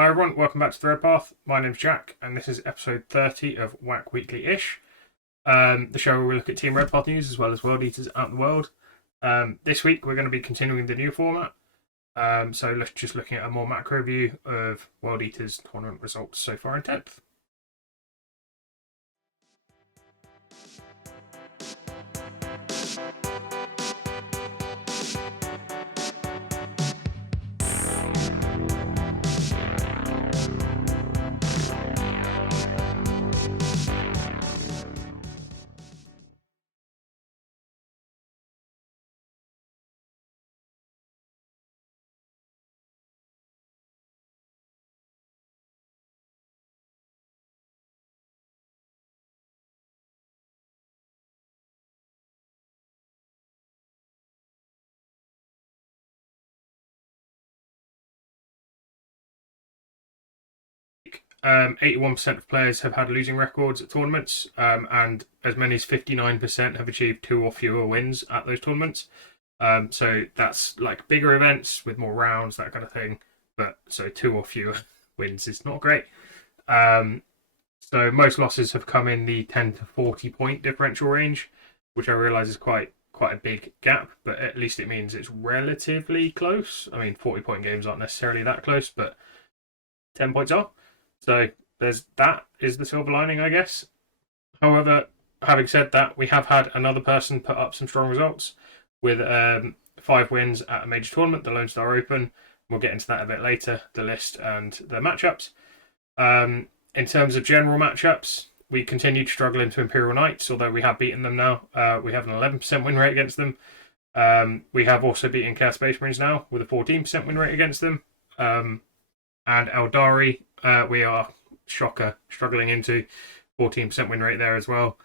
Hi everyone, welcome back to Thread Path. My name's Jack, and this is episode 30 of WAAC Weekly-ish. The show where we look at Team Red Path news as well as World Eaters out in the world. This week we're going to be continuing the new format. So let's just looking at a more macro view of World Eaters tournament results so far in 10th. Um, 81% of players have had losing records at tournaments, and as many as 59% have achieved 2 or fewer wins at those tournaments. So that's like bigger events with more rounds, that kind of thing. But so 2 or fewer wins is not great. So most losses have come in the 10 to 40 point differential range, which I realise is quite a big gap, but at least it means it's relatively close. I mean, 40-point games aren't necessarily that close, but 10 points are. So that is the silver lining, I guess. However, having said that, we have had another person put up some strong results with 5 wins at a major tournament, the Lone Star Open. We'll get into that a bit later, the list and the matchups. In terms of general matchups, we continue to struggle into Imperial Knights, although we have beaten them now. We have an 11% win rate against them. We have also beaten Chaos Space Marines now with a 14% win rate against them. And Eldari, we are, shocker, struggling into 14% win rate there as well.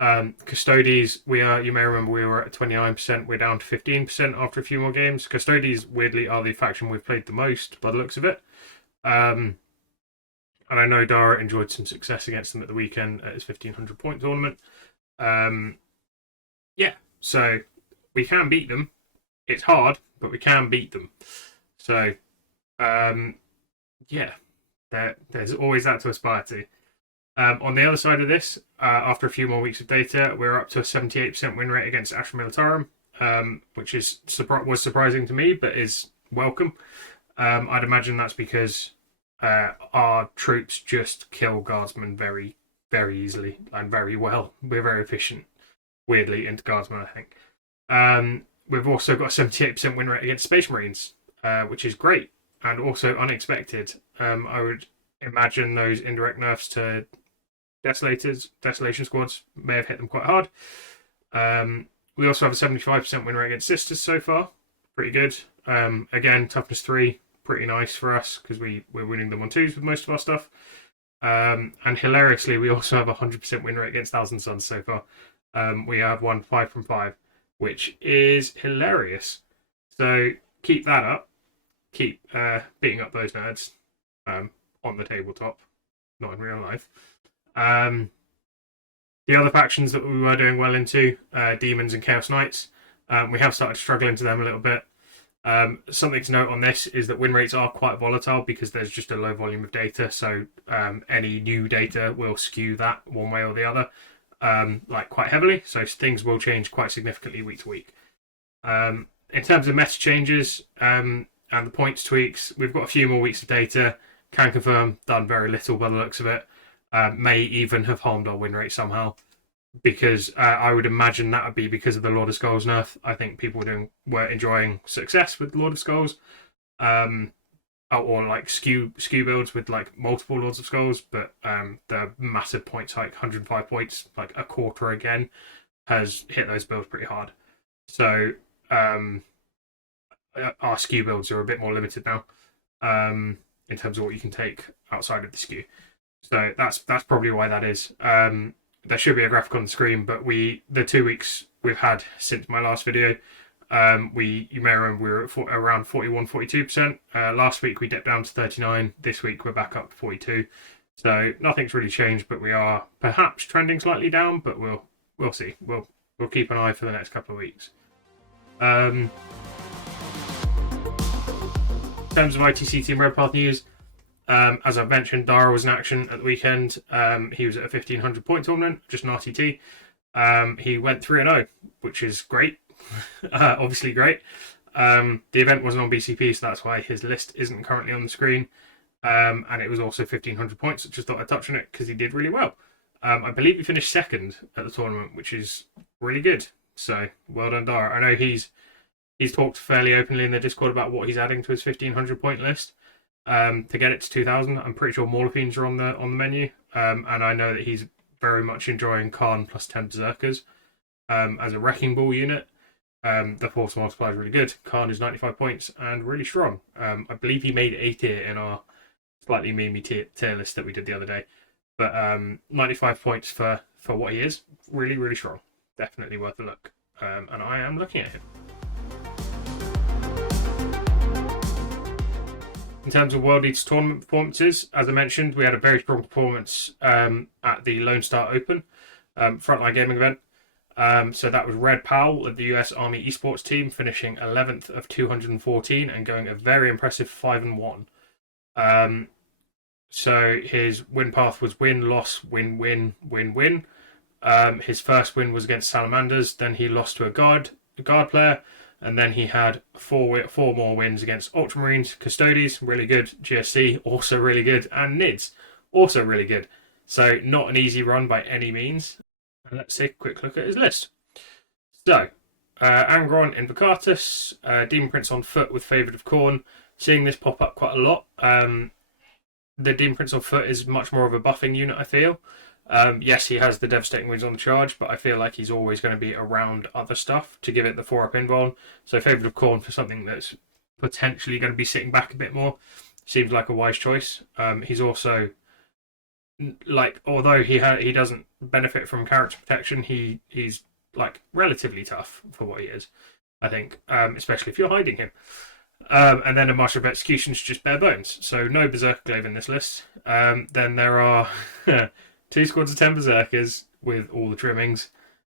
Custodes, you may remember we were at 29%, we're down to 15% after a few more games. Custodes, weirdly, are the faction we've played the most by the looks of it. And I know Dara enjoyed some success against them at the weekend at his 1,500 point tournament. So we can beat them. It's hard, but we can beat them. So, there's always that to aspire to. On the other side of this, after a few more weeks of data, we're up to a 78% win rate against Astra Militarum, which was surprising to me, but is welcome. I'd imagine that's because our troops just kill guardsmen very, very easily and very well. We're very efficient, weirdly, into guardsmen, I think. We've also got a 78% win rate against Space Marines, which is great and also unexpected. I would imagine those indirect nerfs to Desolation Squads may have hit them quite hard. We also have a 75% win rate against Sisters so far. Pretty good. Again, toughness 3, pretty nice for us because we're winning them on 2s with most of our stuff. And hilariously, we also have a 100% win rate against Thousand Suns so far. We have won 5 from 5, which is hilarious. So keep that up. Keep beating up those nerds on the tabletop, not in real life. The other factions that we were doing well into, Demons and Chaos Knights, we have started to struggle into them a little bit. Something to note on this is that win rates are quite volatile because there's just a low volume of data, so any new data will skew that one way or the other, quite heavily, so things will change quite significantly week to week. In terms of meta changes and the points tweaks, we've got a few more weeks of data, can confirm, done very little by the looks of it, may even have harmed our win rate somehow, because I would imagine that would be because of the Lord of Skulls nerf. I think people were enjoying success with Lord of Skulls, or like skew builds with like multiple Lords of Skulls, but the massive points hike, 105 points, like a quarter again, has hit those builds pretty hard. So our skew builds are a bit more limited now in terms of what you can take outside of the skew. So that's probably why that is. There should be a graphic on the screen, but the 2 weeks we've had since my last video, you may remember we were at around 41-42%. Last week we dipped down to 39. This week we're back up to 42. So nothing's really changed, but we are perhaps trending slightly down, but we'll see. We'll keep an eye for the next couple of weeks. In terms of ITC Team Red Path news, As I've mentioned, Dara was in action at the weekend. He was at a 1,500 point tournament, just an RTT. He went 3-0, which is great. Obviously great. The event wasn't on BCP, so that's why his list isn't currently on the screen. And it was also 1,500 points. I just thought I'd touch on it because he did really well. I believe he finished second at the tournament, which is really good. So well done, Dara. I know he's talked fairly openly in the Discord about what he's adding to his 1,500 point list to get it to 2,000. I'm pretty sure Morlapines are on the menu, and I know that he's very much enjoying Khorne plus 10 Berserkers as a Wrecking Ball unit. The force multiplier is really good. Khorne is 95 points and really strong. I believe he made A tier in our slightly memey tier list that we did the other day. But 95 points for what he is, really, really strong. Definitely worth a look. And I am looking at him. In terms of World Eats tournament performances, as I mentioned, we had a very strong performance at the Lone Star Open frontline gaming event. So that was Red Powell of the US Army Esports team, finishing 11th of 214 and going a very impressive 5-1. So his win path was win, loss, win, win, win, win. His first win was against Salamanders, then he lost to a guard player, and then he had four more wins against Ultramarines, Custodes, really good, GSC, also really good, and NIDS, also really good. So not an easy run by any means. And let's take a quick look at his list. So, Angron, Invocatus, Demon Prince on foot with Favourite of Khorne. Seeing this pop up quite a lot. The Demon Prince on foot is much more of a buffing unit, I feel. Yes, he has the devastating wounds on the charge, but I feel like he's always going to be around other stuff to give it the 4-up invuln. So Favourite of Khorne for something that's potentially going to be sitting back a bit more seems like a wise choice. He's also, like, although he doesn't benefit from character protection, he's like relatively tough for what he is, I think, especially if you're hiding him. And then a Master of Execution is just bare bones, so no Berserker Glaive in this list. Then there are 2 squads of 10 Berserkers with all the trimmings,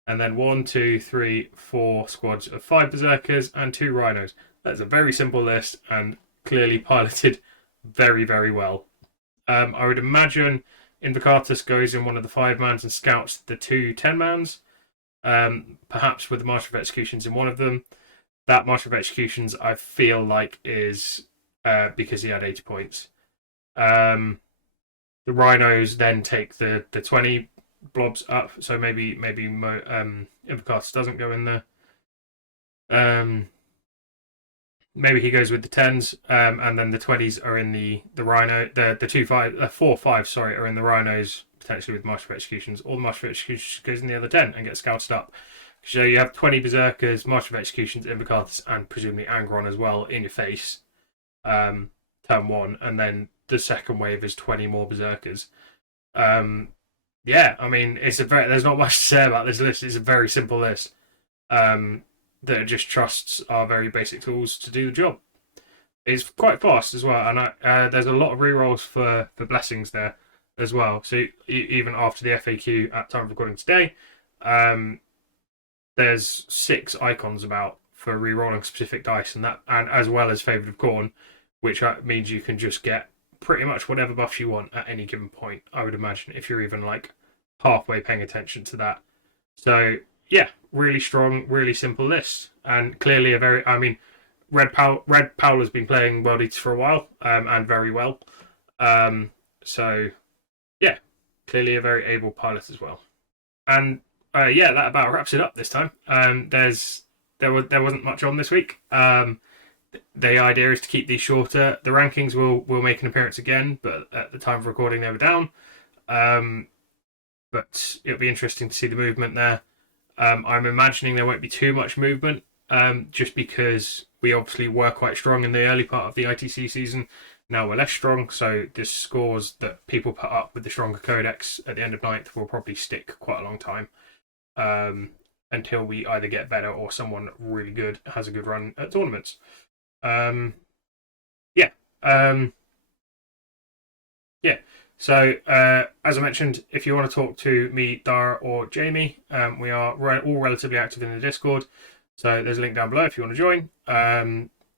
and then 1, 2, 3, 4 squads of 5 Berserkers and 2 Rhinos. That's a very simple list and clearly piloted very, very well. I would imagine Invocatus goes in one of the 5-mans and scouts the 2 10-mans, perhaps with the Master of Executions in one of them. That Master of Executions, I feel like, is because he had 80 points. The Rhinos then take the 20 blobs up, so maybe Invocatus doesn't go in there. Maybe he goes with the 10s, and then the 20s are in the Rhino. The 4-5, sorry, are in the Rhinos, potentially with Master of Executions. Or the Master of Executions goes in the other 10 and gets scouted up. So you have 20 Berserkers, Master of Executions, Invocatus, and presumably Angron as well in your face, turn 1, and then the second wave is 20 more Berserkers. Yeah, I mean, there's not much to say about this list. It's a very simple list that just trusts our very basic tools to do the job. It's quite fast as well, and there's a lot of rerolls for blessings there as well. So even after the FAQ at time of recording today, there's 6 icons about for rerolling specific dice, and as well as Favourite of Khorne, which means you can just get pretty much whatever buffs you want at any given point, I would imagine, if you're even like halfway paying attention to that. So yeah, really strong, really simple list, and clearly Red Powell has been playing World Eaters for a while, and very well. So yeah, clearly a very able pilot as well. And yeah, that about wraps it up this time. There wasn't much on this week. The idea is to keep these shorter. The rankings will make an appearance again, but at the time of recording they were down. But it'll be interesting to see the movement there. I'm imagining there won't be too much movement, just because we obviously were quite strong in the early part of the ITC season. Now we're less strong, so the scores that people put up with the stronger codex at the end of 9th will probably stick quite a long time. Until we either get better or someone really good has a good run at tournaments. So as I mentioned, if you want to talk to me, Dara, or Jamie, we are all relatively active in the Discord. So there's a link down below if you want to join.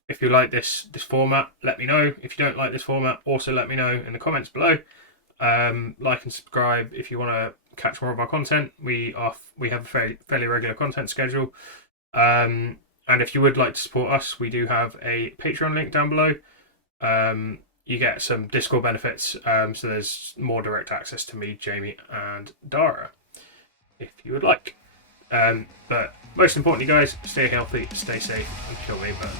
If you like this format, let me know. If you don't like this format, also let me know in the comments below. Like and subscribe if you want to catch more of our content. We have a fairly regular content schedule. And if you would like to support us, we do have a Patreon link down below. You get some Discord benefits, so there's more direct access to me, Jamie, and Dara, if you would like. But most importantly, guys, stay healthy, stay safe, and kill me, but